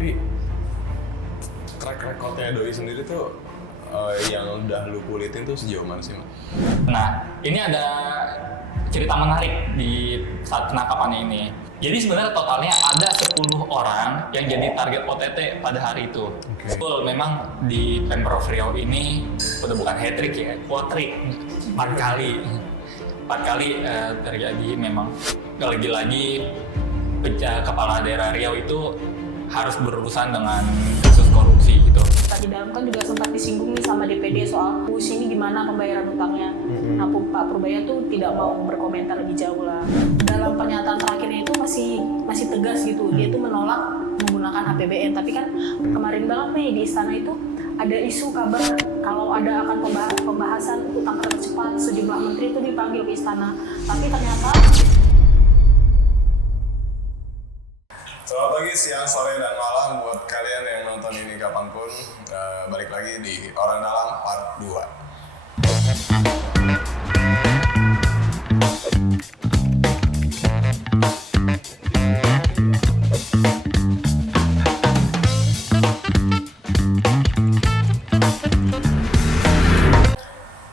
Tapi track recordnya Doi sendiri tuh yang udah lu kulitin tuh sejauh mana sih, Mak? Nah, ini ada cerita menarik di saat penangkapannya ini. Jadi sebenarnya totalnya ada 10 orang yang jadi target OTT pada hari itu. Betul, memang di Pemprov Riau ini udah bukan hat-trick ya, quadrick 4 kali. 4 kali terjadi memang. Lagi-lagi kepala daerah Riau itu harus berurusan dengan kasus korupsi gitu. Tadi dalam kan juga sempat disinggung nih sama DPD soal ini gimana pembayaran utangnya. Nah, Pak Purbaya tuh tidak mau berkomentar lebih jauh lah. Dalam pernyataan terakhirnya itu masih tegas gitu. Dia tuh menolak menggunakan APBN. Tapi kan kemarin banget nih di istana itu ada isu kabar kalau ada akan pembahasan utang kereta cepat, sejumlah menteri itu dipanggil ke istana. Tapi ternyata Selamat pagi, siang, sore, dan malam buat kalian yang nonton ini kapanpun. Balik lagi di Orang Dalam Part 2.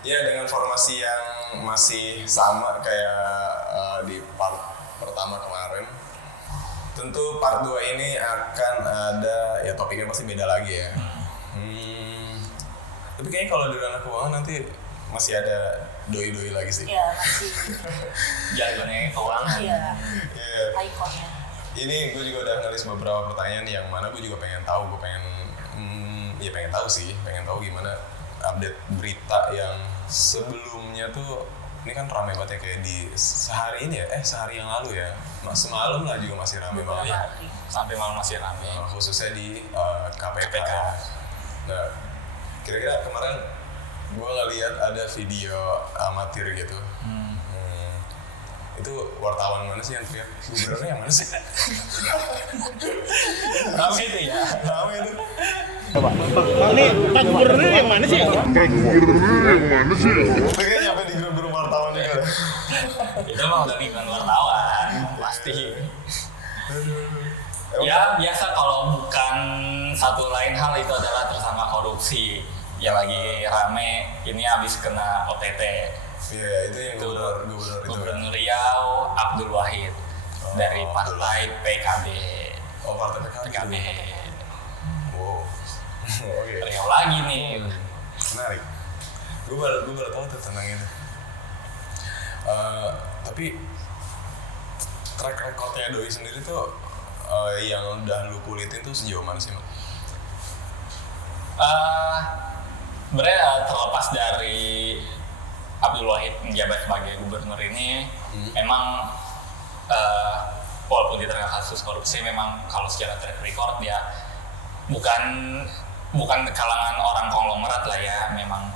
Ya, dengan formasi yang masih sama kayak di part pertama kemarin. Tentu part 2 ini akan ada, ya topiknya pasti beda lagi ya. Tapi kayaknya kalau di ranah keuangan nanti masih ada doi-doi lagi sih. ya masih Jargonnya keuangan. iya Yeah. ikonnya. Ini gue juga udah ngelis beberapa pertanyaan yang mana gue juga pengen tahu. Gue pengen, pengen tahu sih. Pengen tahu gimana update berita yang sebelumnya tuh. Ini kan ramai banget ya kayak di sehari ini ya, sehari yang lalu ya. Semalam lah juga masih ramai banget ya. Sampai malam masih ramai. Khususnya di KPK. Nah, kira-kira kemarin gue ngeliat ada video amatir gitu. Itu wartawan mana sih yang teriak? Gubernurnya yang mana sih? Ramai itu ya. Ramai itu. Pak, ini Pak Gubernur yang mana sih? Kayaknya nyampe di grup-grup wartawan juga. Itu mah udah bukan wartawan, pasti. Ya biasa kalau bukan satu lain hal itu adalah tersangka korupsi yang lagi rame ini habis kena OTT. Iya, itu yang gubernur itu. Gubernur Riau Abdul Wahid dari partai PKB. Oh, partai PKB. Wow. Oke. Riau lagi nih. Menarik. Gue baru tahu tuh tentang itu. Tapi track recordnya Doi sendiri tuh yang udah lu kulitin tuh sejauh mana sih, Mak? Sebenarnya terlepas dari Abdul Wahid menjabat sebagai gubernur ini, memang walaupun diterkait kasus korupsi, memang kalau secara track record dia bukan kalangan orang konglomerat lah ya, memang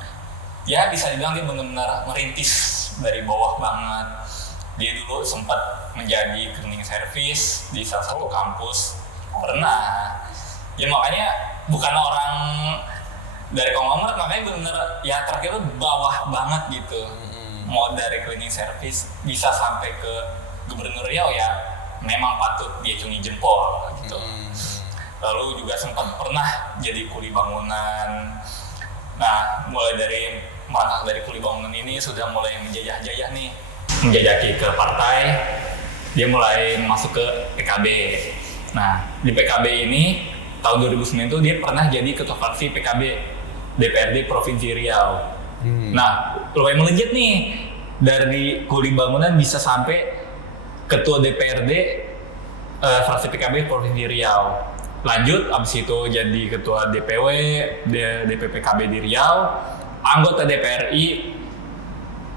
ya bisa dibilang dia benar-benar merintis dari bawah banget. Dia dulu sempat menjadi cleaning service di salah satu kampus, pernah. Ya makanya bukan orang dari konglomerat, makanya benar ya terakhir itu bawah banget gitu. Mau dari cleaning service bisa sampai ke gubernur Riau ya, memang patut dia cungi jempol gitu. Lalu juga sempat pernah jadi kuli bangunan. Nah, mulai dari merangkak dari kuli bangunan ini sudah mulai menjajah-jajah nih, menjajaki ke partai. Dia mulai masuk ke PKB. Nah, di PKB ini tahun 2009 itu dia pernah jadi ketua fraksi PKB DPRD Provinsi Riau. Nah, lumayan melejit nih, dari kuli bangunan bisa sampai ketua DPRD fraksi PKB Provinsi Riau. Lanjut, abis itu jadi ketua DPW, DPPKB di Riau, anggota DPRI,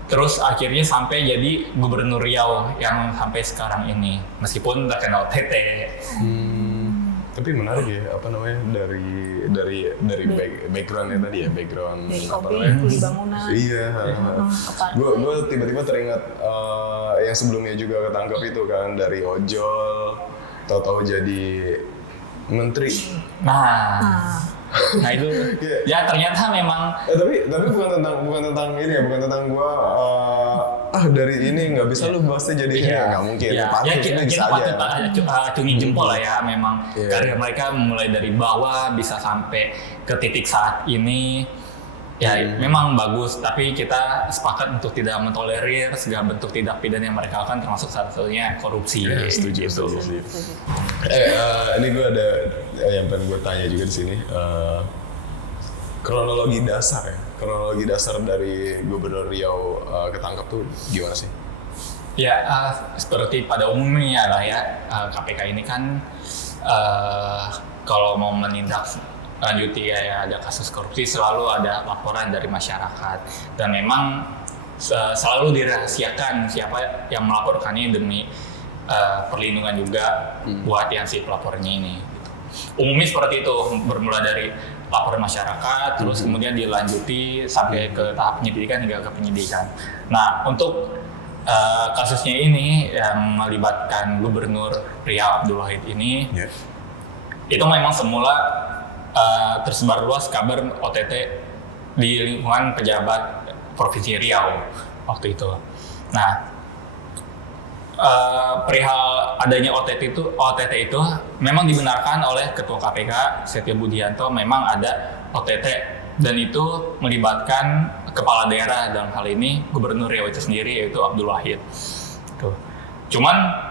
terus akhirnya sampai jadi gubernur Riau yang sampai sekarang ini, meskipun terkena OTT. Tapi menarik ya, apa namanya, dari backgroundnya tadi ya, background Dari apa kopi, namanya? kuli bangunan. Iya. Gue tiba-tiba teringat yang sebelumnya juga ketangkep itu kan, dari ojol, tahu-tahu jadi menteri. Nah itu ya ternyata memang Tapi bukan tentang ini ya, bukan tentang gue dari ini nggak bisa lu pasti jadinya nggak mungkin. Ya, kita patut acungi jempol lah ya, memang karir mereka mulai dari bawah bisa sampai ke titik saat ini. Ya memang bagus, tapi kita sepakat untuk tidak mentolerir segala bentuk tindak pidana yang mereka lakukan, termasuk salah satunya korupsi. Setuju. Ini gue ada yang pengen gue tanya juga di sini. Kronologi dasar dari Gubernur Riau ketangkap tuh gimana sih? Ya, seperti pada umumnya lah ya, KPK ini kan kalau mau menindak lanjuti ya ada kasus korupsi selalu ada laporan dari masyarakat, dan memang selalu dirahasiakan siapa yang melaporkannya demi perlindungan juga buat yang si pelapornya ini. Umumnya seperti itu, bermula dari laporan masyarakat, terus kemudian dilanjuti sampai ke tahap penyidikan hingga ke penyidikan. Nah, untuk kasusnya ini yang melibatkan Gubernur Riau Abdul Wahid ini, itu memang semula tersebar luas kabar OTT di lingkungan pejabat Provinsi Riau waktu itu. Nah, perihal adanya OTT itu memang dibenarkan oleh Ketua KPK Setio Budianto, memang ada OTT dan itu melibatkan kepala daerah, dalam hal ini Gubernur Riau itu sendiri, yaitu Abdul Wahid. Tuh. Cuman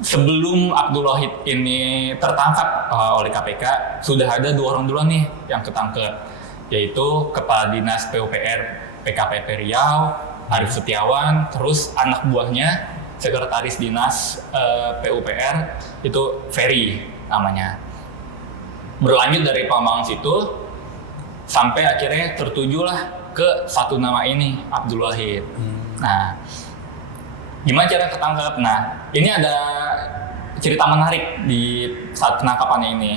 sebelum Abdul Wahid ini tertangkap oleh KPK, sudah ada 2 orang duluan nih yang ketangkep, yaitu Kepala Dinas PUPR PKPP Riau Arief Setiawan, terus anak buahnya Sekretaris Dinas PUPR itu Ferry namanya. Berlanjut dari pengembangan situ sampai akhirnya tertujulah ke satu nama ini, Abdul Wahid. Nah, gimana cara ketangkap? Nah, ini ada cerita menarik di saat penangkapannya ini.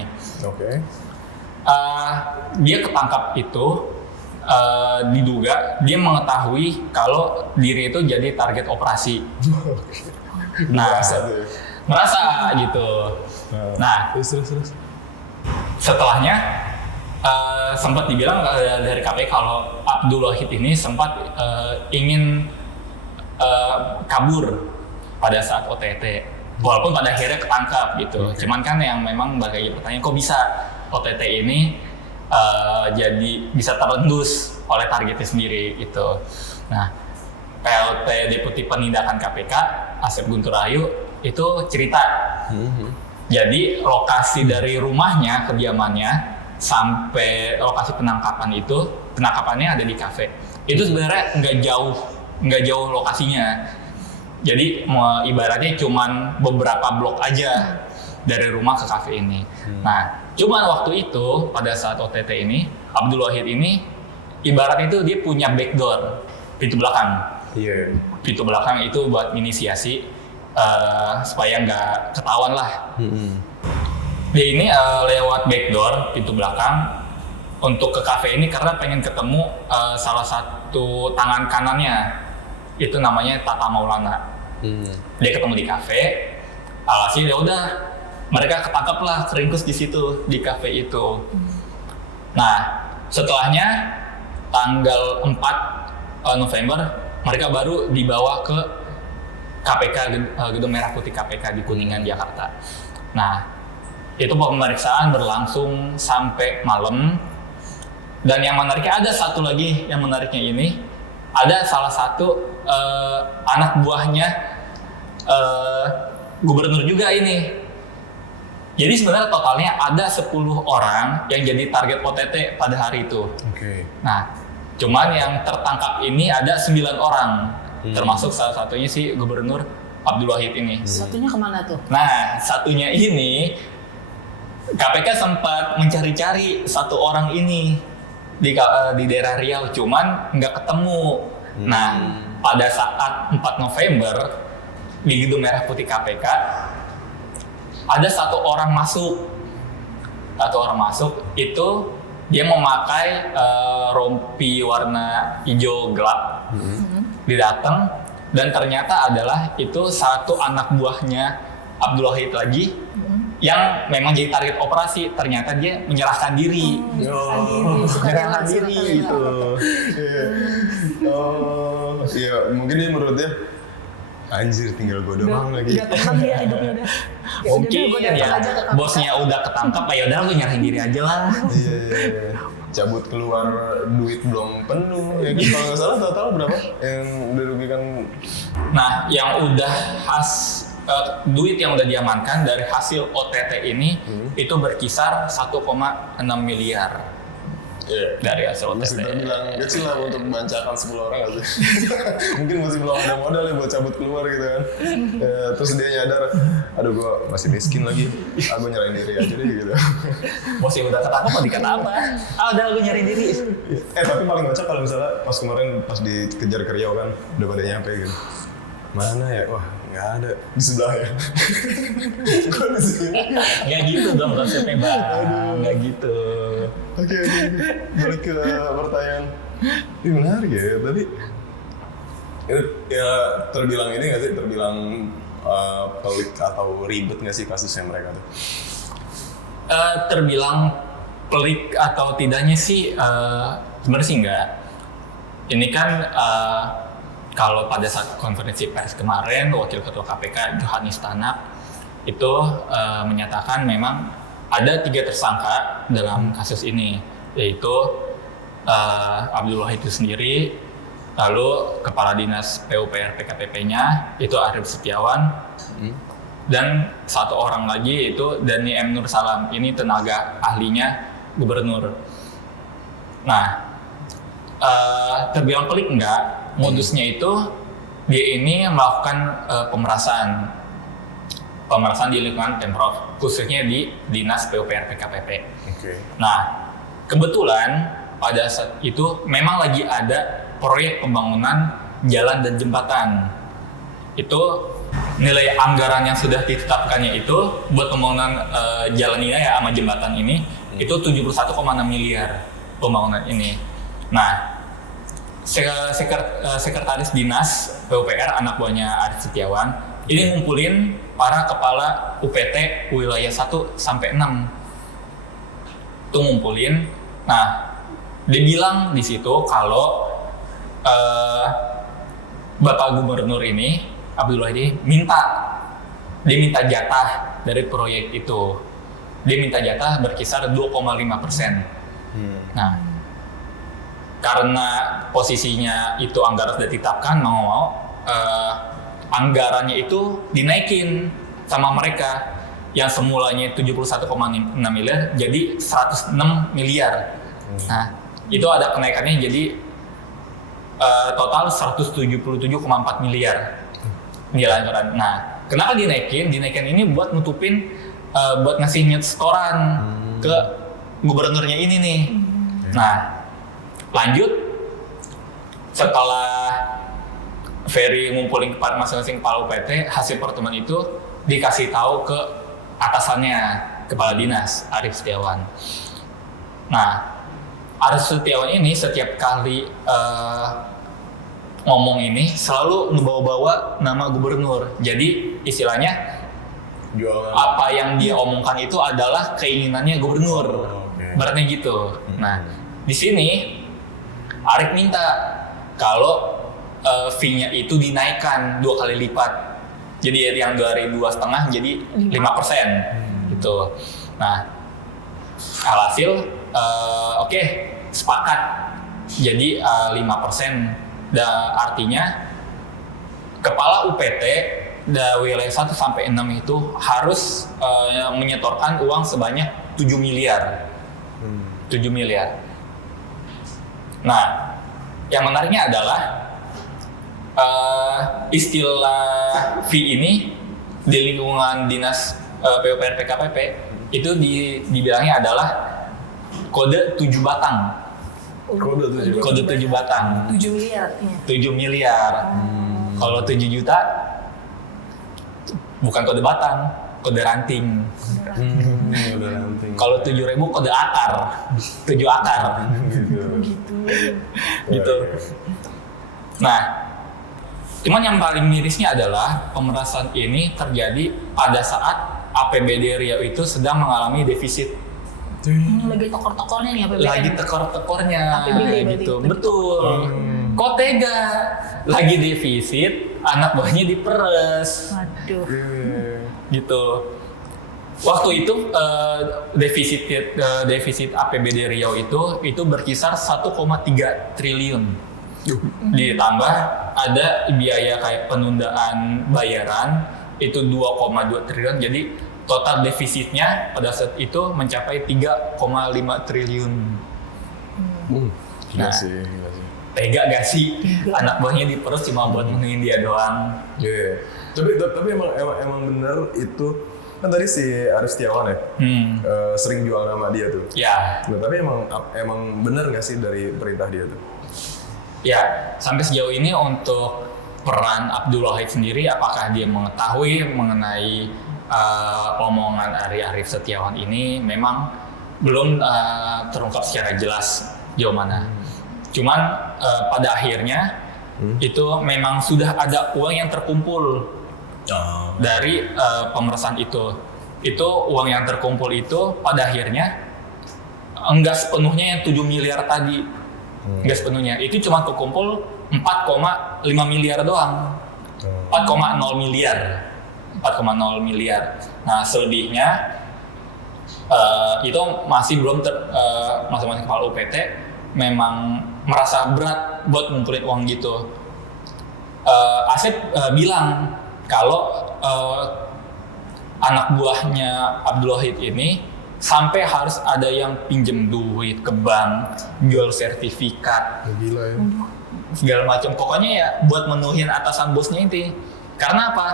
Dia ketangkap itu diduga dia mengetahui kalau diri itu jadi target operasi. Nah, merasa gitu. Nah, terus. Setelahnya sempat dibilang dari KPK kalau Abdul Wahid ini sempat ingin kabur pada saat OTT, walaupun pada akhirnya ketangkap gitu. Cuman kan yang memang bagi pertanyaan, kok bisa OTT ini jadi bisa terendus oleh targetnya sendiri itu. Nah, PLT Deputi Penindakan KPK Asep Guntur Ayu itu cerita. Jadi lokasi dari rumahnya, kediamannya sampai lokasi penangkapannya ada di kafe. Itu sebenarnya nggak jauh lokasinya. Jadi ibaratnya cuman beberapa blok aja dari rumah ke kafe ini. Nah, cuman waktu itu pada saat OTT ini, Abdul Wahid ini ibarat itu dia punya backdoor, pintu belakang. Pintu belakang itu buat inisiasi supaya nggak ketahuan lah. Dia ini lewat backdoor pintu belakang untuk ke kafe ini karena pengen ketemu salah satu tangan kanannya, itu namanya Tata Maulana. Dia ketemu di kafe, alhasil ya udah mereka ketangkep lah, keringkus di situ di kafe itu. Nah, setelahnya tanggal 4 November mereka baru dibawa ke KPK, Gedung Merah Putih KPK di Kuningan, Jakarta. Nah, itu pemeriksaan berlangsung sampai malam. Dan yang menariknya ada satu lagi, yang menariknya ini ada salah satu anak buahnya gubernur juga ini. Jadi sebenarnya totalnya ada 10 orang yang jadi target OTT pada hari itu. Nah, cuman yang tertangkap ini ada 9 orang, termasuk salah satunya si Gubernur Abdul Wahid ini. Satunya kemana tuh? Nah, satunya ini KPK sempat mencari-cari satu orang ini di daerah Riau, cuman nggak ketemu. Nah, pada saat 4 November di Gedung Merah Putih KPK ada satu orang masuk itu dia memakai rompi warna hijau gelap. Dia datang dan ternyata adalah itu satu anak buahnya Abdul Wahid lagi yang memang jadi target operasi, ternyata dia menyerahkan diri. Menyerahkan diri itu. Iya. Oh, iya mungkin dia menurut dia anjir tinggal gue doang lagi. Udah tenang dia hidupnya udah. Mungkin udah, gua datang ya aja ke KPK. bosnya udah ketangkap, ya udah lu nyerahin diri aja lah. Iya. Cabut keluar duit belum penuh ya kan, kalau nggak salah total berapa yang dirugikan? Nah, yang udah duit yang udah diamankan dari hasil OTT ini itu berkisar 1,6 miliar. Iya. Dari hasil Masih OTT. terbilang kecil lah untuk membancakan 10 orang nggak sih? Mungkin masih belum ada modal ya buat cabut keluar gitu kan. Ya, terus dia nyadar, aduh gue masih miskin lagi, aku nyerahin diri aja deh gitu. Bos yang udah ketangkap mau dikata apa? Udah gue nyari diri. Tapi paling kocak kalau misalnya pas kemarin pas dikejar ke Riau kan, udah pada nyampe gitu. Mana ya? Wah, nggak ada di sebelah ya. Kok di sini? Nggak gitu dong konsepnya bang. Nggak gitu. Oke. Balik ke pertanyaan. Ini menarik ya, tapi ya terbilang ini nggak sih? Terbilang pelik atau ribet nggak sih kasusnya mereka tuh? Terbilang pelik atau tidaknya sih sebenarnya sih enggak. Ini kan kalau pada saat konferensi pers kemarin Wakil Ketua KPK Johanis Tanak itu menyatakan memang ada 3 tersangka dalam kasus ini, yaitu Abdul Wahid itu sendiri, lalu Kepala Dinas PUPR PKPP-nya itu Arief Setiawan, dan 1 orang lagi yaitu Dhani M. Nur Salam, ini tenaga ahlinya gubernur. Nah, terbilang pelik enggak, modusnya itu dia ini melakukan pemerasan di lingkungan Pemprov, khususnya di Dinas PUPR PKPP. Oke. Nah, kebetulan pada saat itu memang lagi ada proyek pembangunan jalan dan jembatan. Itu nilai anggaran yang sudah ditetapkannya itu buat pembangunan jalan ini ya sama jembatan ini itu 71,6 miliar pembangunan ini. Nah, sekretaris dinas PUPR anak buahnya Arief Setiawan ini ngumpulin para kepala UPT wilayah 1 sampai 6. Itu ngumpulin. Nah, dia bilang di situ kalau Bapak Gubernur ini Abdul Wahid dia minta jatah dari proyek itu. Dia minta jatah berkisar 2,5%. Nah, karena posisinya itu anggaran sudah ditetapkan, mau anggarannya itu dinaikin sama mereka yang semulanya 71,6 miliar jadi 106 miliar. Nah, itu ada kenaikannya jadi total 177,4 miliar nilai anggaran. Nah, kenapa dinaikin? Dinaikin ini buat nutupin buat ngasih setoran ke gubernurnya ini nih. Nah, lanjut setelah Ferry ngumpulin kepada masing-masing kepala UPT, hasil pertemuan itu dikasih tahu ke atasannya, Kepala Dinas Arief Setiawan. Nah, Arief Setiawan ini setiap kali ngomong ini selalu ngebawa-bawa nama gubernur. Jadi istilahnya apa yang dia omongkan itu adalah keinginannya gubernur. Berarti gitu. Nah, di sini Arief minta kalau fee-nya itu dinaikkan 2 kali lipat. Jadi yang dari 2,5 jadi 5% gitu. Nah, alhasil oke, sepakat jadi 5%. Dan artinya kepala UPT dari wilayah 1 sampai 6 itu harus menyetorkan uang sebanyak 7 miliar. 7 miliar. Nah, yang menariknya adalah istilah fee ini di lingkungan dinas PUPR PKPP itu dibilangnya adalah kode 7 batang. Kode 7 batang. 7 miliar artinya. 7 miliar. Kalau 7 juta bukan kode batang, kode ranting. Kalau 7.000 kode akar. 7 akar. Gitu. Nah, cuman yang paling mirisnya adalah pemerasan ini terjadi pada saat APBD Riau itu sedang mengalami defisit. Lagi tekor-tekornya nih APBN. Lagi tekor-tekornya APBD gitu. berarti. Betul. Kok tega? Lagi defisit, anak buahnya diperes. Waduh. Gitu. Waktu itu defisit APBD Riau itu berkisar 1,3 triliun. Ditambah ada biaya kayak penundaan bayaran itu 2,2 triliun. Jadi total defisitnya pada saat itu mencapai 3,5 triliun. Gila Nah. sih. Tega gak sih anak buahnya diperes cuma buat menuhin dia doang? Iya. Tapi emang bener itu kan tadi si Aris Setiawan ya sering jual nama dia tuh. Ya, Nah, tapi emang bener nggak sih dari perintah dia tuh? ya sampai sejauh ini untuk peran Abdul Wahid sendiri, apakah dia mengetahui mengenai omongan Arif Setiawan ini, memang belum terungkap secara jelas jauh mana. Cuman pada akhirnya itu memang sudah ada uang yang terkumpul dari pemerasan itu. Itu uang yang terkumpul itu pada akhirnya enggak sepenuhnya yang 7 miliar tadi. Enggak sepenuhnya. Itu cuma terkumpul 4,5 miliar doang. 4,0 miliar. 4,0 miliar. Nah, selebihnya itu masih belum masing-masing kepala UPT memang merasa berat buat ngumpulin uang gitu. Asep bilang kalau anak buahnya Abdul Wahid ini sampai harus ada yang pinjem duit ke bank, jual sertifikat, Gila ya. segala macam. Pokoknya ya buat menuhin atasan bosnya itu. Karena apa?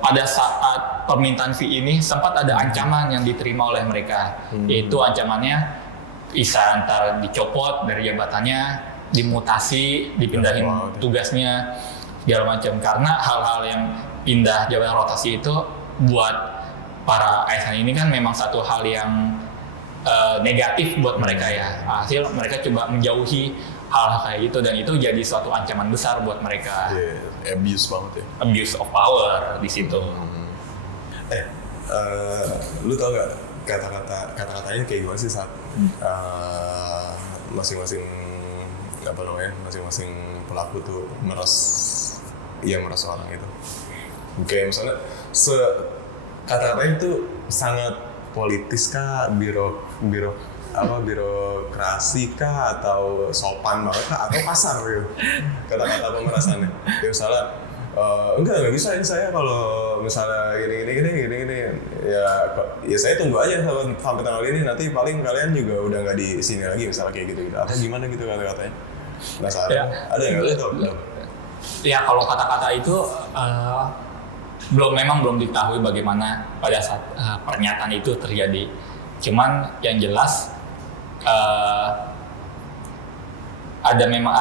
Pada saat permintaan fee ini sempat ada ancaman yang diterima oleh mereka. Yaitu ancamannya bisa antara dicopot dari jabatannya, dimutasi, dipindahin tugasnya, segala macam. Karena hal-hal yang pindah jabatan rotasi itu buat para ASN ini kan memang satu hal yang negatif buat mereka ya. Hasil mereka coba menjauhi hal-hal kayak gitu, dan itu jadi suatu ancaman besar buat mereka. Abuse banget ya. Abuse of power di situ. Lu tau gak kata-katanya kayak gimana sih saat masing-masing pelaku tuh meres orang itu. Kayak misalnya kata-katanya itu sangat politis kah, birokrasi kah, atau sopan banget kah, atau kasar gitu kata-kata pemerasannya. Ya misalnya enggak bisa ini saya kalau misalnya gini ya saya tunggu aja sampai tanggal ini, nanti paling kalian juga udah nggak di sini lagi, misalnya kayak gitu atau gimana gitu kata-katanya. Penasaran Ya. Ada nggak lu tau? Ya kalau kata-kata itu memang belum diketahui bagaimana pada saat pernyataan itu terjadi. Cuman yang jelas ada memang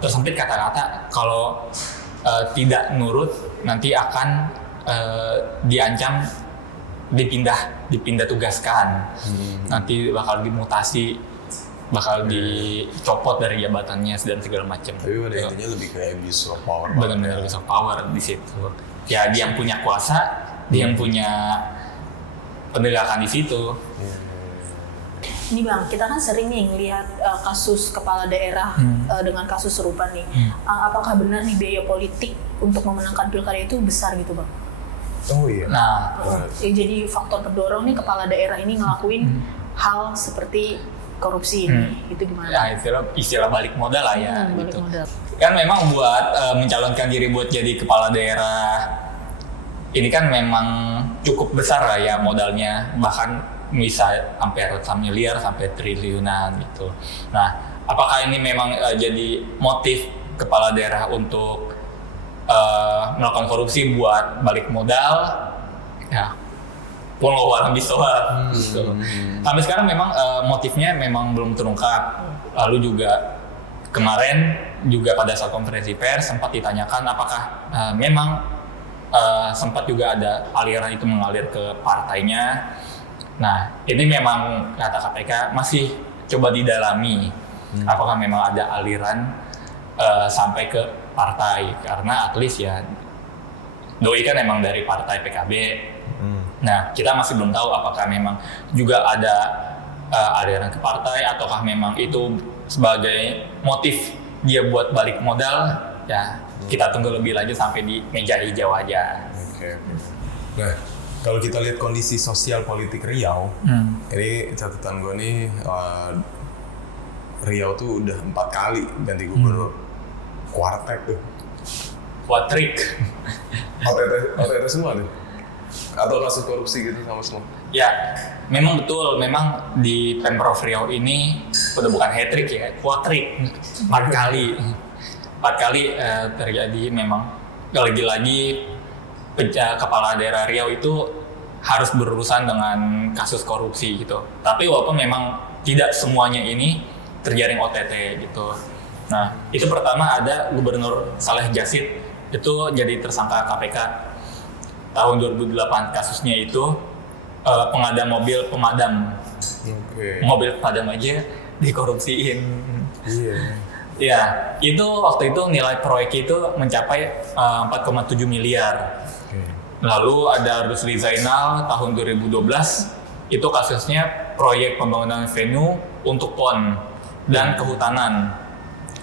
tersempit kata-kata kalau tidak nurut nanti akan diancam dipindah tugaskan, nanti bakal dimutasi, bakal dicopot dari jabatannya dan segala macam. Tapi pada intinya lebih kayak abuse of power. Benar-benar abuse of power di situ. Ya dia yang punya kuasa, dia yang punya penegakan di situ. Ini Bang, kita kan sering nih ngelihat kasus kepala daerah dengan kasus serupa nih. Apakah benar nih biaya politik untuk memenangkan pilkada itu besar gitu Bang? Oh iya. Nah, Jadi faktor pendorong nih kepala daerah ini ngelakuin hal seperti korupsi ini, itu gimana? ya istilah balik modal lah ya. Balik gitu. modal. Kan memang buat mencalonkan diri buat jadi kepala daerah ini kan memang cukup besar lah ya modalnya, bahkan bisa sampai ratusan miliar sampai triliunan gitu. Nah, apakah ini memang jadi motif kepala daerah untuk melakukan korupsi buat balik modal? Ya, wallahu a'lam bishawab. Sampai sekarang memang motifnya memang belum terungkap. Lalu juga kemarin juga pada saat konferensi pers sempat ditanyakan apakah memang sempat juga ada aliran itu mengalir ke partainya. Nah, ini memang kata KPK masih coba didalami apakah memang ada aliran sampai ke partai, karena at least ya Doi kan emang dari partai PKB. Nah, kita masih belum tahu apakah memang juga ada aliran ke partai ataukah memang itu sebagai motif dia buat balik modal. Ya, kita tunggu lebih lanjut sampai di meja hijau aja. Oke. Nah, kalau kita lihat kondisi sosial politik Riau, ini catatan gue nih, Riau tuh udah 4 kali ganti gubernur. Kuartek tuh. Kuatrik. OTT semua tuh? Atau kasus korupsi gitu sama semua? Ya, memang betul. Memang di Pemprov Riau ini udah bukan hat-trick ya, kuatrik. 4 kali. 4 kali terjadi memang. Lagi-lagi kepala daerah Riau itu harus berurusan dengan kasus korupsi gitu. Tapi walaupun memang tidak semuanya ini terjaring OTT gitu. Nah, itu pertama ada Gubernur Saleh Jasid itu jadi tersangka KPK tahun 2008. Kasusnya itu pengadaan mobil pemadam. Mobil pemadam aja dikorupsiin. Ya, itu waktu itu nilai proyek itu mencapai 4,7 miliar. Lalu ada Rusli Zainal tahun 2012, itu kasusnya proyek pembangunan venue untuk PON dan kehutanan.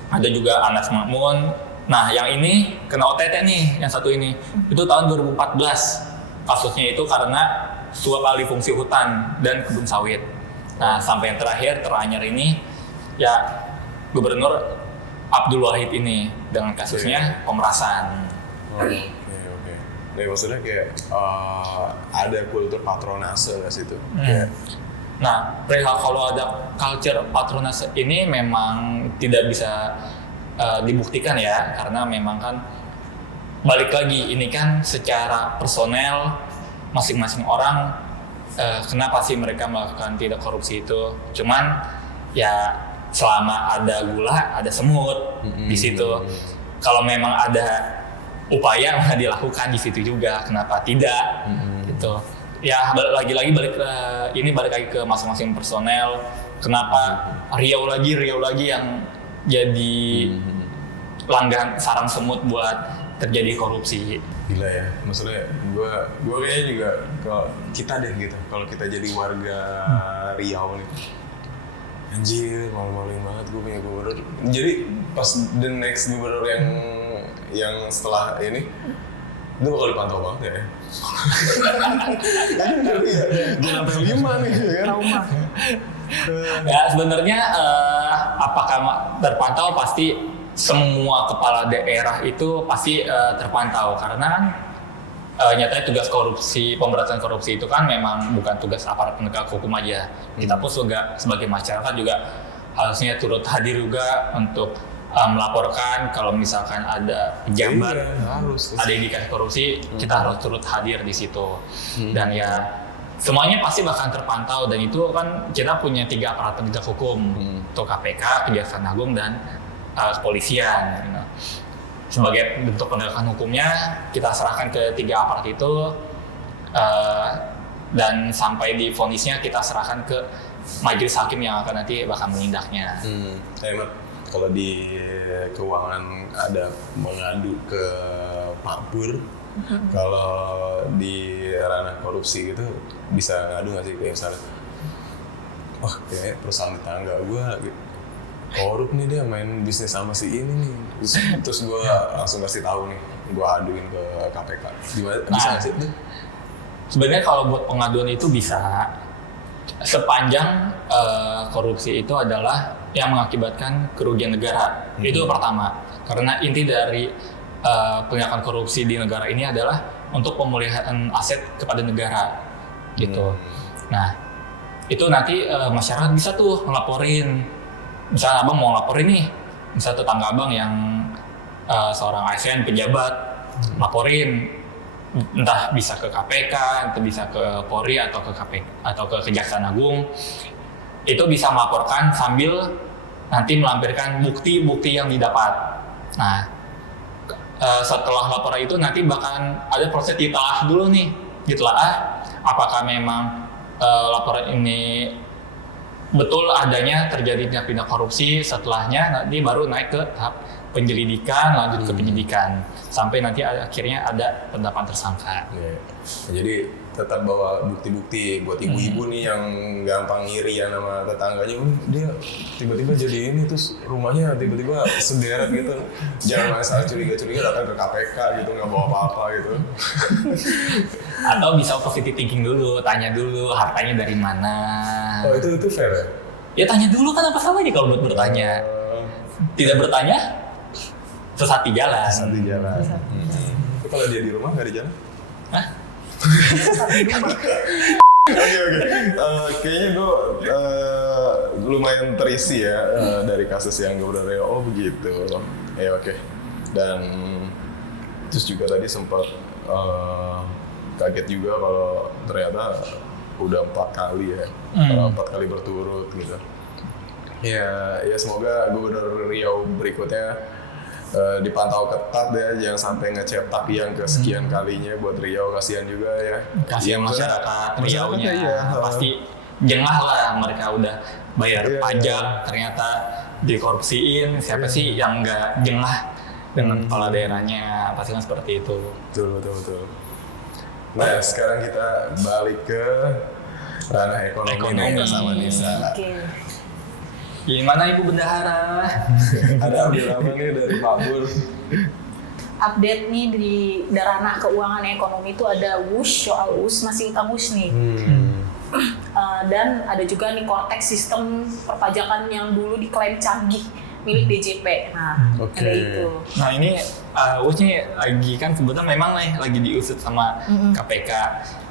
Ada juga Anas Makmun. Nah, yang ini kena OTT nih, yang satu ini. Itu tahun 2014. Kasusnya itu karena suap alih fungsi hutan dan kebun sawit. Nah, sampai yang teranyar ini, ya Gubernur Abdul Wahid ini dengan kasusnya pemerasan. Oke. Nah, maksudnya kayak ada kultur patronase nggak situ? Nah, perihal kalau ada culture patronase ini memang tidak bisa dibuktikan ya, karena memang kan balik lagi ini kan secara personel masing-masing orang kenapa sih mereka melakukan tidak korupsi itu? Cuman ya selama ada gula, ada semut di situ. Kalau memang ada upaya mah dilakukan di situ juga, kenapa tidak? Gitu. Ya lagi-lagi balik lagi ke masing-masing personel. Kenapa Riau lagi yang jadi langganan sarang semut buat terjadi korupsi? Gila ya, maksudnya gue kayaknya juga kalau kita deh gitu, kalau kita jadi warga Riau nih, anjir malu-maluin banget gue punya gubernur. Jadi pas the next gubernur yang setelah ini itu bakal dipantau banget ya. Jangan sampai 5 nih kan. Trauma. Ya sebenarnya apakah terpantau, pasti semua kepala daerah itu pasti terpantau, karena kan nyatanya tugas korupsi, pemberantasan korupsi itu kan memang bukan tugas aparat penegak hukum aja. Kita pun juga sebagai masyarakat juga harusnya turut hadir juga untuk melaporkan kalau misalkan ada pejabat ada indikasi korupsi, kita harus turut hadir di situ. Dan ya semuanya pasti bakal terpantau, dan itu kan kita punya 3 aparat penegak hukum, untuk KPK, Kejaksaan Agung, dan kepolisian. Sebagai bentuk penegakan hukumnya kita serahkan ke 3 aparat itu, dan sampai di vonisnya kita serahkan ke majelis hakim yang akan nanti bakal menindaknya. Kalau di keuangan ada mengadu ke Pak Pur, kalau di ranah korupsi gitu bisa ngadu nggak sih, kayak misalnya, wah kayak perusahaan tetangga gue lagi korup nih, dia main bisnis sama si ini nih, terus gue langsung kasih tahu nih, gue aduin ke KPK. Gimana? Bisa nggak sih itu? Sebenarnya kalau buat pengaduan itu bisa, sepanjang korupsi itu adalah yang mengakibatkan kerugian negara. Itu pertama, karena inti dari penindakan korupsi di negara ini adalah untuk pemulihan aset kepada negara gitu. Nah itu nanti masyarakat bisa tuh ngelaporin, misalnya abang mau ngelaporin nih, misalnya tetangga abang yang seorang ASN pejabat, laporin, entah bisa ke KPK, entah bisa ke Polri atau ke KPK atau ke Kejaksaan Agung. Itu bisa melaporkan sambil nanti melampirkan bukti-bukti yang didapat. Nah, setelah laporan itu nanti bahkan ada proses ditelaah dulu nih, ditelaah apakah memang laporan ini betul adanya terjadi tindak pidana korupsi. Setelahnya nanti baru naik ke tahap penyelidikan, lanjut ke penyidikan sampai nanti akhirnya ada penetapan tersangka. Iya. Jadi tetap bawa bukti-bukti buat ibu-ibu nih yang gampang ngirian sama tetangganya. Dia tiba-tiba jadi ini terus rumahnya tiba-tiba sederet gitu. Jangan masalah curiga-curiga datang ke KPK gitu, nggak bawa apa-apa gitu. Atau bisa positive thinking dulu, tanya dulu hartanya dari mana. Oh itu fair ya? Ya tanya dulu, kan apa salahnya kalau buat bertanya. Tidak bertanya, sesat di jalan. Sesat di jalan. Tapi kalau dia di rumah nggak di jalan? Hah? Oke. Kayaknya gue lumayan terisi ya dari kasus yang Gubernur Riau. Oh begitu. Ya oke. Dan terus juga tadi sempat kaget juga kalau ternyata udah 4 kali ya, 4 kali berturut gitu. Ya semoga Gubernur Riau berikutnya dipantau ketat ya, jangan sampai ngecetak yang kesekian kalinya buat Riau, kasihan juga ya. Kasihan masyarakat Riau-nya, iya. pasti jengah lah, mereka udah bayar Iya, pajak ternyata dikorupsiin. Siapa sih yang nggak jengah dengan kepala daerahnya, pasti kan seperti itu. Betul. Nah sekarang kita balik ke ranah ekonomi. Ekonomi. Sama Nisa. Oke. Gimana Ibu Bendahara? Ada update apa nih dari Pak Bur? Update nih di ranah keuangan ekonomi itu ada WUSH, soal WUSH masih utang WUSH nih. Dan ada juga nih Cortex, sistem perpajakan yang dulu diklaim canggih milik DJP. Nah, Oke. ada itu. Nah ini WUSH-nya lagi kan sebetulnya memang lagi diusut sama KPK.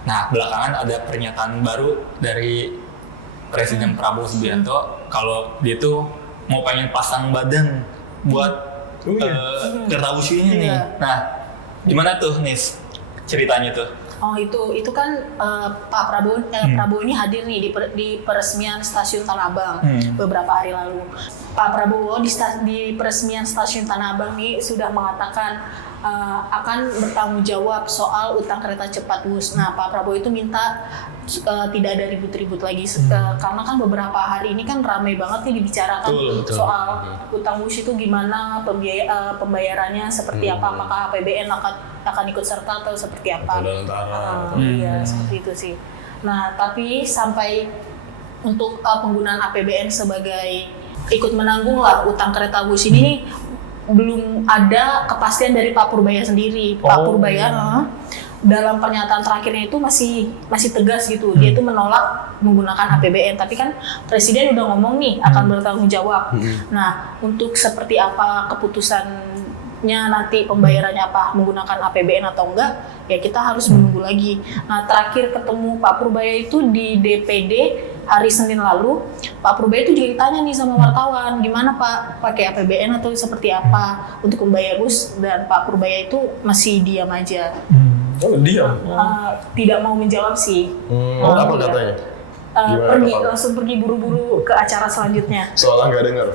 Nah belakangan ada pernyataan baru dari Presiden Prabowo Subianto kalau dia tuh mau pengen pasang badan buat kereta WUSH ini nih. Iya. Nah gimana tuh Nis ceritanya tuh? Oh itu kan Pak Prabowo ini hadir nih di peresmian stasiun Tanah Abang beberapa hari lalu. Pak Prabowo di peresmian stasiun Tanah Abang nih sudah mengatakan akan bertanggung jawab soal utang kereta cepat WUSH. Nah Pak Prabowo itu minta tidak ada ribut-ribut lagi karena kan beberapa hari ini kan ramai banget nih dibicarakan Betul. soal utang WUSH itu gimana, pembayarannya seperti apa, apakah APBN akan ikut serta atau seperti apa. Iya seperti itu sih. Nah tapi sampai untuk penggunaan APBN sebagai ikut menanggung lah utang kereta WUSH ini nih, belum ada kepastian dari Pak Purbaya sendiri. Pak Purbaya dalam pernyataan terakhirnya itu masih tegas gitu. Dia itu menolak menggunakan APBN, tapi kan Presiden udah ngomong nih akan bertanggung jawab. Nah, untuk seperti apa keputusannya nanti, pembayarannya apa, menggunakan APBN atau enggak, ya kita harus menunggu lagi. Nah, terakhir ketemu Pak Purbaya itu di DPD hari Senin lalu. Pak Purbaya itu juga ditanya nih sama wartawan, gimana Pak, pakai APBN atau seperti apa untuk membayar WUSH, dan Pak Purbaya itu masih diam aja. Oh diam? Tidak mau menjawab sih. Apa katanya? Langsung pergi buru-buru ke acara selanjutnya. Seolah nggak dengar?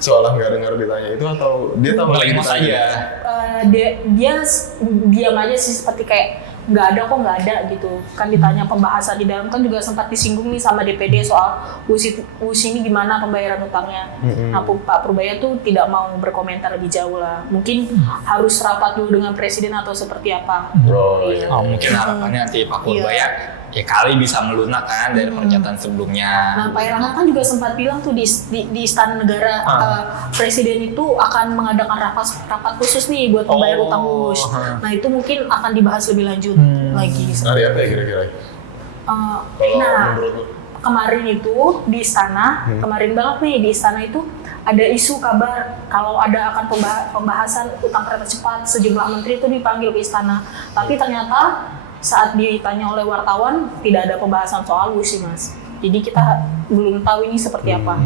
Seolah nggak dengar ditanya itu, atau dia tahu lagi Lengos aja. Dia diam aja sih, seperti kayak nggak ada gitu. Kan ditanya pembahasan di dalam, kan juga sempat disinggung nih sama DPD soal WUSH ini gimana pembayaran utangnya. Nah Pak Purbaya tuh tidak mau berkomentar lebih jauh lah. Mungkin harus rapat dulu dengan Presiden atau seperti apa. Iya. Mungkin harapannya nanti Pak Purbaya ya kali bisa melunak kan dari pernyataan sebelumnya. Nah Pak Erlangga kan juga sempat bilang tuh di Istana Negara, Presiden itu akan mengadakan rapat khusus nih buat membayar utang WUSH. Nah itu mungkin akan dibahas lebih lanjut lagi. Hari apa ya kira-kira? Menurut lu? Kemarin itu di Istana, kemarin banget nih di Istana itu ada isu kabar kalau ada akan pembahasan utang kereta cepat, sejumlah menteri itu dipanggil ke Istana. Tapi ternyata saat ditanya oleh wartawan tidak ada pembahasan soal WUSH sih Mas. Jadi kita belum tahu ini seperti apa.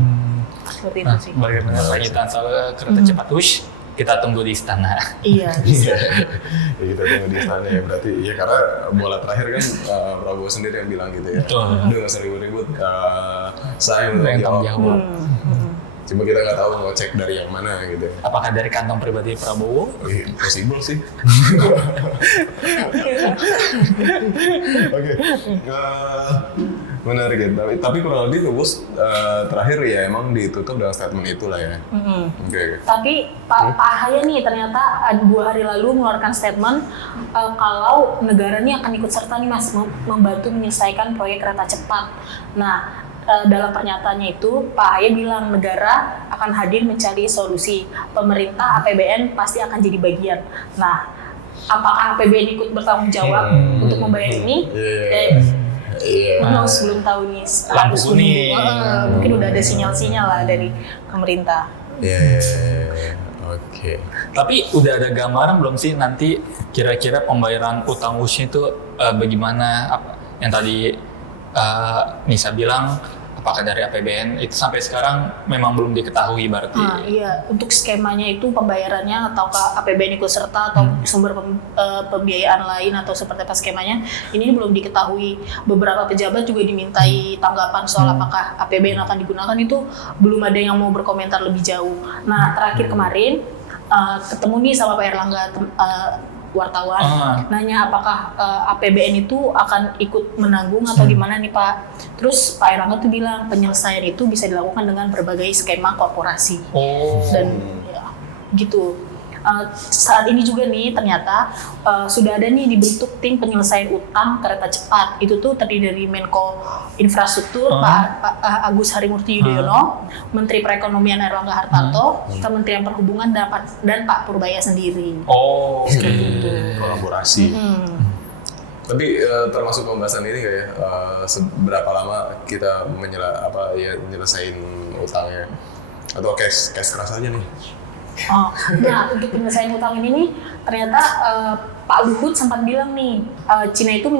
Seperti itu sih. Bagaimana lanjutan soal kereta cepat WUSH? Kita tunggu di Istana. Iya. Bisa. Ya, kita tunggu di Istana ya, berarti ya, karena bola terakhir kan Prabowo sendiri yang bilang gitu ya. Betul. Udah nggak usah ribut-ribut, saya yang tanggung jawab. Cuma kita nggak tahu mau cek dari yang mana gitu. Apakah dari kantong pribadi Prabowo? Possible sih. Oke. Menarik ya. Tapi kurang lebih Trubus terakhir ya emang ditutup dengan statement itulah ya. Oke. Tapi Pak Ahaye nih ternyata 2 hari lalu mengeluarkan statement kalau negara ini akan ikut serta nih Mas membantu menyelesaikan proyek kereta cepat. Nah, dalam pernyataannya itu Pak Ahaye bilang negara akan hadir mencari solusi, pemerintah APBN pasti akan jadi bagian. Nah, apakah APBN ikut bertanggung jawab untuk membayar ini? Belum tahu nih. Lampu kuning. Mungkin udah ada sinyal-sinyal lah dari pemerintah. Oke. Tapi udah ada gambaran belum sih nanti kira-kira pembayaran utang USnya itu bagaimana? Yang tadi Nisa bilang apakah dari APBN itu sampai sekarang memang belum diketahui berarti. Iya, untuk skemanya itu pembayarannya atau APBN ikut serta atau sumber pembiayaan lain atau seperti apa skemanya ini belum diketahui. Beberapa pejabat juga dimintai tanggapan soal apakah APBN akan digunakan, itu belum ada yang mau berkomentar lebih jauh. Nah, terakhir kemarin ketemu nih sama Pak Erlangga wartawan, nanya apakah APBN itu akan ikut menanggung atau gimana nih Pak. Terus Pak Erlangga tuh bilang penyelesaian itu bisa dilakukan dengan berbagai skema korporasi. Dan ya, gitu. Saat ini juga nih ternyata sudah ada nih dibentuk tim penyelesaian utang kereta cepat. Itu tuh terdiri dari Menko Infrastruktur Pak Agus Harimurti Yudhoyono, Menteri Perekonomian Erlangga Hartarto, Kementerian Perhubungan dan Pak Purbaya sendiri. Kolaborasi. Tapi termasuk pembahasan ini nggak ya, seberapa lama kita nyelesain utangnya atau cash keras aja nih? Nah, untuk penyelesaian utang ini nih, ternyata Pak Luhut sempat bilang nih, Cina itu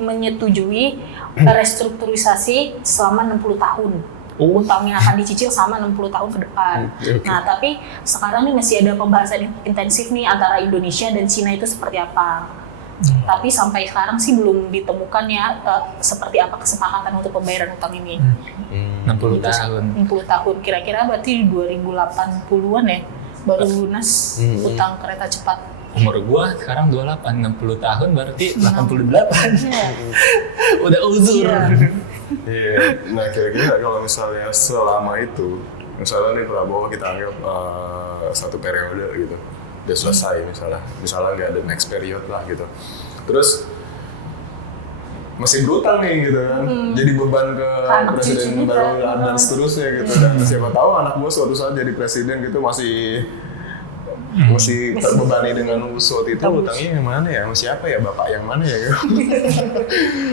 menyetujui restrukturisasi selama 60 tahun. Utangnya akan dicicil selama 60 tahun ke depan. Nah, tapi sekarang nih masih ada pembahasan intensif nih antara Indonesia dan Cina itu seperti apa. Tapi sampai sekarang sih belum ditemukan ya seperti apa kesepakatan untuk pembayaran utang ini. 60 tahun. 60 tahun, kira-kira berarti 2080-an ya baru lunas utang kereta cepat. Umur gua sekarang 28, 60 tahun berarti 88. Udah uzur. Iya. Nah, kira-kira kalau misalnya selama itu, misalnya nih Prabowo kita anggap 1 periode gitu, udah selesai misalnya nggak ada next period lah gitu. Terus masih berutang nih gitu kan, jadi beban ke presiden baru dan seterusnya gitu. Dan siapa tahu anak gue suatu saat jadi presiden gitu masih terbebani dengan usut itu, utangnya yang mana ya, sama siapa ya, bapak yang mana ya gitu.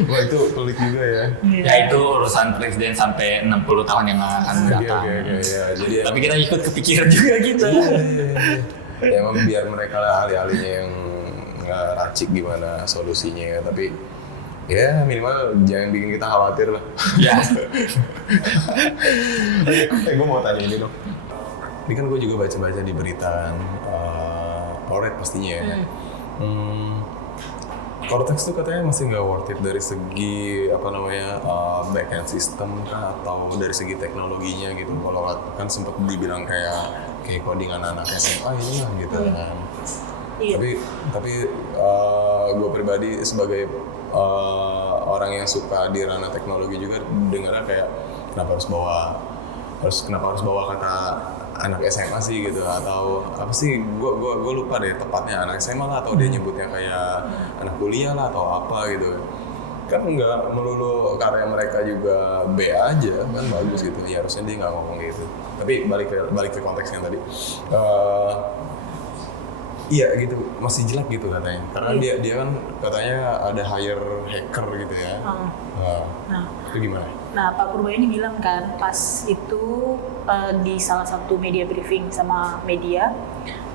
Wah, itu pelik juga ya. Ya itu urusan presiden sampai 60 tahun yang akan datang. Jadi tapi kita ikut kepikiran juga gitu. Ya emang biar mereka lah ahli-ahlinya yang racik gimana solusinya, tapi ya minimal jangan bikin kita khawatir lah. Ya. Gue mau tanya ini dong. Ini kan gue juga baca-baca di berita Cortex pastinya ya. Cortex tuh katanya masih nggak worth it dari segi backend system kah, atau dari segi teknologinya gitu. Kalau kan sempat dibilang kayak codingan anak SMA ini lah gitu kan. Tapi gue pribadi sebagai orang yang suka di ranah teknologi juga dengarnya kayak kenapa harus bawa kata anak SMA sih gitu, atau apa sih, gue lupa deh tepatnya anak SMA lah atau dia nyebutnya kayak anak kuliah lah atau apa gitu. Kan nggak melulu karya mereka juga B aja kan, bagus gitu ya, harusnya dia nggak ngomong gitu. Tapi balik ke konteksnya tadi, iya gitu, masih jelek gitu katanya, karena dia kan katanya ada hire hacker gitu ya. Nah, itu gimana? Nah, Pak Purbaya ini bilang kan pas itu di salah satu media briefing sama media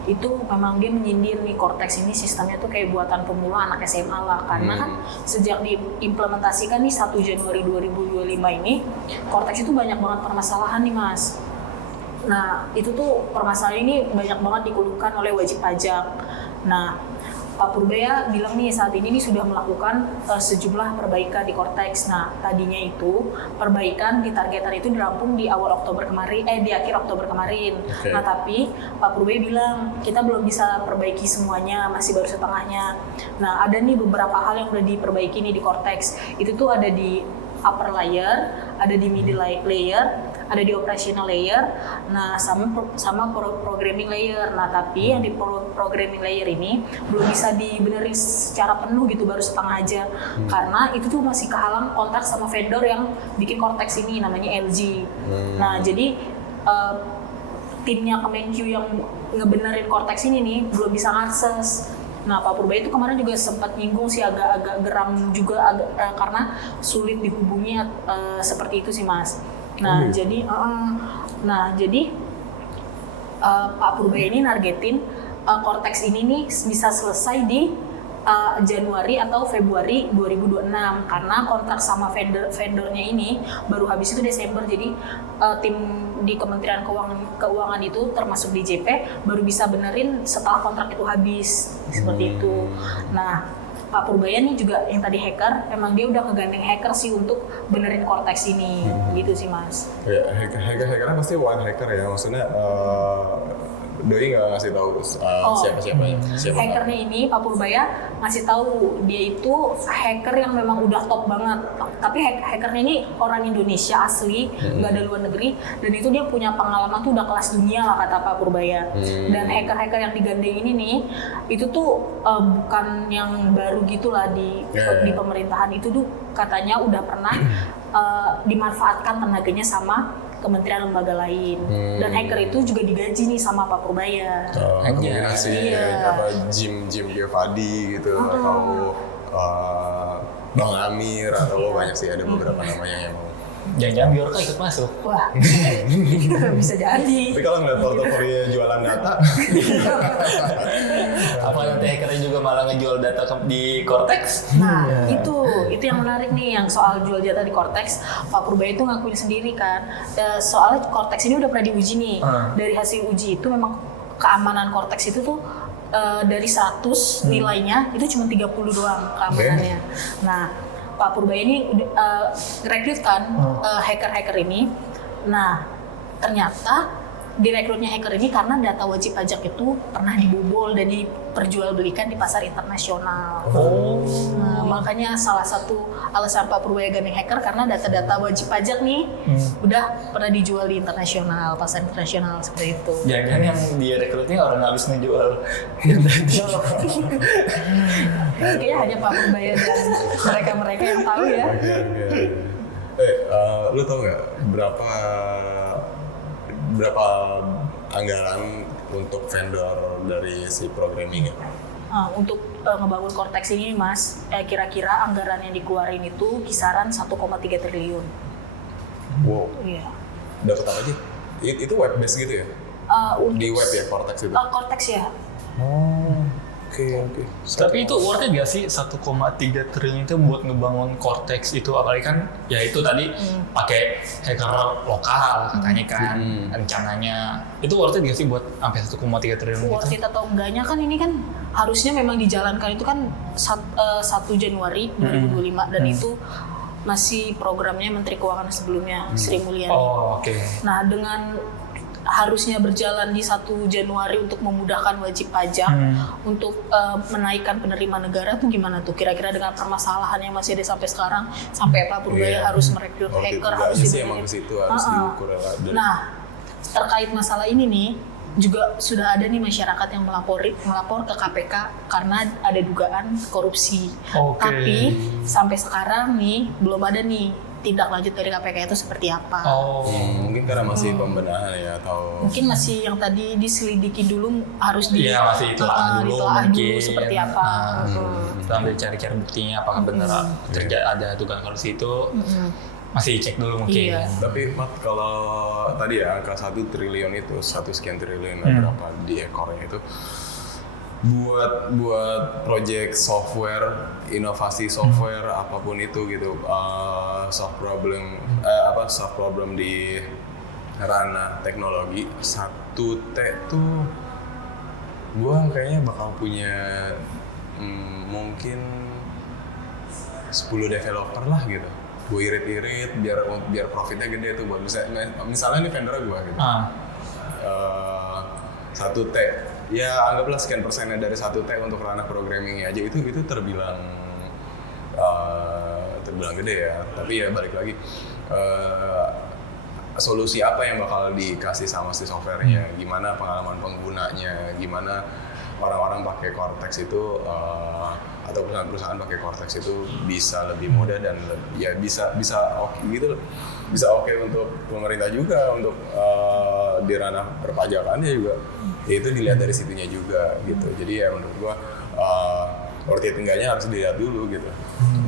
itu memang dia menyindir nih Cortex ini sistemnya tuh kayak buatan pemula anak SMA lah, karena kan sejak diimplementasikan nih 1 Januari 2025 ini Cortex itu banyak banget permasalahan nih Mas. Nah, itu tuh permasalahan ini banyak banget dikeluhkan oleh wajib pajak. Nah, Pak Purbaya bilang nih saat ini nih sudah melakukan sejumlah perbaikan di Cortex. Nah, tadinya itu perbaikan ditargetkan itu dirampung di di akhir Oktober kemarin. Okay. Nah, tapi Pak Purbaya bilang kita belum bisa perbaiki semuanya, masih baru setengahnya. Nah, ada nih beberapa hal yang udah diperbaiki nih di Cortex. Itu tuh ada di upper layer, ada di middle layer, ada di operational layer, nah sama programming layer. Nah, tapi yang di programming layer ini belum bisa dibenerin secara penuh gitu, baru setengah aja. Karena itu tuh masih kehalang kontrak sama vendor yang bikin Cortex ini, namanya LG. Nah, jadi timnya Kemenq yang ngebenerin Cortex ini nih belum bisa ngakses. Nah, Pak Purbaya itu kemarin juga sempat nyinggung sih, agak geram juga karena sulit dihubungi seperti itu sih, Mas. Nah, jadi Pak Purbaya ini nargetin Cortex ini nih bisa selesai di Januari atau Februari 2026 karena kontrak sama vendornya ini baru habis itu Desember. Jadi tim di Kementerian Keuangan itu termasuk di JP baru bisa benerin setelah kontrak itu habis, seperti itu. Nah, Pak Purbaya nih juga yang tadi hacker, emang dia udah ngegandeng hacker sih untuk benerin Cortex ini, gitu sih, Mas. Ya, hackernya pasti one hacker ya, maksudnya Doi nggak ngasih tahu siapa-siapanya. Hackernya ini Pak Purbaya ngasih tahu dia itu hacker yang memang udah top banget. Tapi hackernya ini orang Indonesia asli, nggak ada luar negeri, dan itu dia punya pengalaman tuh udah kelas dunia lah kata Pak Purbaya. Dan hacker-hacker yang digandeng ini nih, itu tuh bukan yang baru gitulah di pemerintahan, itu tuh katanya udah pernah dimanfaatkan tenaganya sama kementerian lembaga lain. Dan hacker itu juga digaji nih sama Pak Purbaya. Kemungkinan sih Jim Giovanni gitu, atau Bang Amir, atau banyak sih, ada beberapa namanya yang mau. Jangan-jangan Bjorka ikut masuk. Wah, bisa jadi. Tapi kalau ngeliat portofolio jualan data, apa nanti hackernya juga malah ngejual data di Cortex? Nah, itu yang menarik nih, yang soal jual data di Cortex. Pak Purbaya itu ngakuin sendiri kan. Soalnya Cortex ini udah pernah diuji nih. Dari hasil uji itu memang keamanan Cortex itu tuh dari 100 nilainya itu cuma 30 doang keamanannya. Nah, Pak Purbaya ini rekrut kan hacker-hacker ini. Nah, ternyata direkrutnya hacker ini karena data wajib pajak itu pernah dibobol dan diperjualbelikan di pasar internasional. Nah, makanya salah satu alasan Pak Purbaya gandeng hacker karena data-data wajib pajak nih udah pernah dijual di internasional, pasar internasional seperti itu. Jangan yang dia rekrutnya orang habis ngejual. Kayaknya hanya Pak Purbaya dan mereka-mereka yang tahu ya. Lu tau nggak berapa anggaran untuk vendor dari si programmingnya? Untuk ngebangun Cortex ini, Mas, kira-kira anggaran yang dikeluarin itu kisaran 1,3 triliun. Wow. Iya. Dapat apa aja? Itu web based gitu ya? Di web ya, Cortex itu? Cortex ya. Oke. Tapi itu worth it gak sih 1,3 triliun itu buat ngebangun Cortex itu, apalagi kan ya itu tadi pakai hacker lokal katanya kan rencananya. Itu worth it gak sih buat sampai 1,3 triliun gitu? Worth it atau enggaknya kan ini kan harusnya memang dijalankan itu kan 1 Januari 2025 dan itu masih programnya Menteri Keuangan sebelumnya, Sri Mulyani. Oh, oke. Nah, dengan harusnya berjalan di 1 Januari untuk memudahkan wajib pajak, untuk menaikkan penerimaan negara tuh gimana tuh? Kira-kira dengan permasalahan yang masih ada sampai sekarang, sampai Pak Purbaya harus merekrut hacker, harus emang ke situ harus diukur. Nah, terkait masalah ini nih, juga sudah ada nih masyarakat yang melapor ke KPK karena ada dugaan korupsi. Tapi sampai sekarang nih belum ada nih tindak lanjut dari KPK itu seperti apa. Mungkin karena masih pembenahan ya, atau mungkin masih yang tadi diselidiki dulu, harus masih ditelaah dulu seperti apa. Sambil cari-cari buktinya apakah benar ada dugaan korupsi itu. Masih cek dulu mungkin. Iya. Tapi Mat, kalau tadi ya angka 1 triliun itu, 1 sekian triliun berapa di ekornya itu, buat project software, inovasi software apapun itu gitu, solve problem di ranah teknologi, 1T tuh gua kayaknya bakal punya mungkin 10 developer lah gitu. Gue irit-irit biar profitnya gede tuh buat misalnya ini vendor gue gitu. 1T, ya anggaplah sekian persennya dari 1T untuk ranah programmingnya aja itu terbilang gede ya. Tapi ya balik lagi, solusi apa yang bakal dikasih sama si softwarenya, gimana pengalaman penggunanya, gimana orang-orang pakai Cortex itu atau perusahaan-perusahaan pakai Cortex itu bisa lebih mudah dan ya bisa oke gitu, bisa oke untuk pemerintah juga, untuk di ranah perpajakannya juga, ya itu dilihat dari situnya juga gitu. Jadi ya menurut gua worth it enggaknya harus dilihat dulu gitu,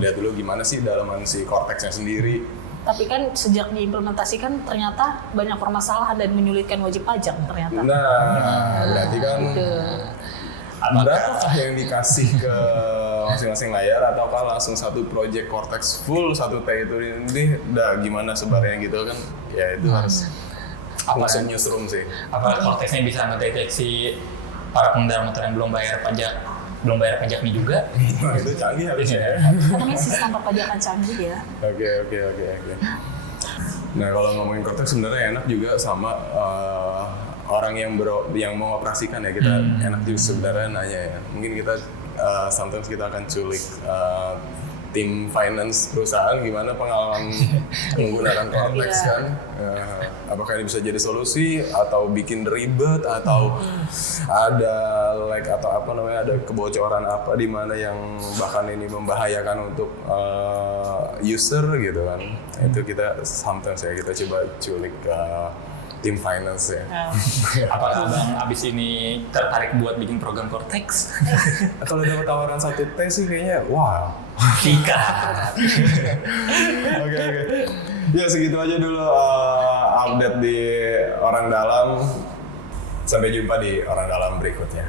lihat dulu gimana sih dalaman si Cortex-nya sendiri. Tapi kan sejak diimplementasikan ternyata banyak permasalahan dan menyulitkan wajib pajak ternyata. Nah, berarti kan berapakah yang dikasih ke masing-masing layar ataukah langsung satu project Cortex full 1T itu ini udah gimana sebarnya gitu kan? Ya itu harus langsung newsroom sih. Apakah Cortex-nya bisa mendeteksi para pengendara motor yang belum bayar pajaknya juga? Nah, itu canggih harusnya. Karena sistem perpajakan canggih ya. Oke. Nah kalau ngomongin Cortex sebenarnya enak juga sama orang yang mau operasikan ya, kita enak juga sebenarnya nanya ya. Mungkin kita sometimes kita akan culik tim finance perusahaan gimana pengalaman menggunakan Cortex kan. Apakah ini bisa jadi solusi atau bikin ribet atau ada atau apa namanya, ada kebocoran apa di mana yang bahkan ini membahayakan untuk user gitu kan. Itu kita sometimes ya kita coba culik tim finance ya. Apakah Bang abis ini tertarik buat bikin program Cortex? Kalau dapat tawaran 1T sih kayaknya wow. Sikat. Oke. Ya segitu aja dulu update di Orang Dalam. Sampai jumpa di Orang Dalam berikutnya.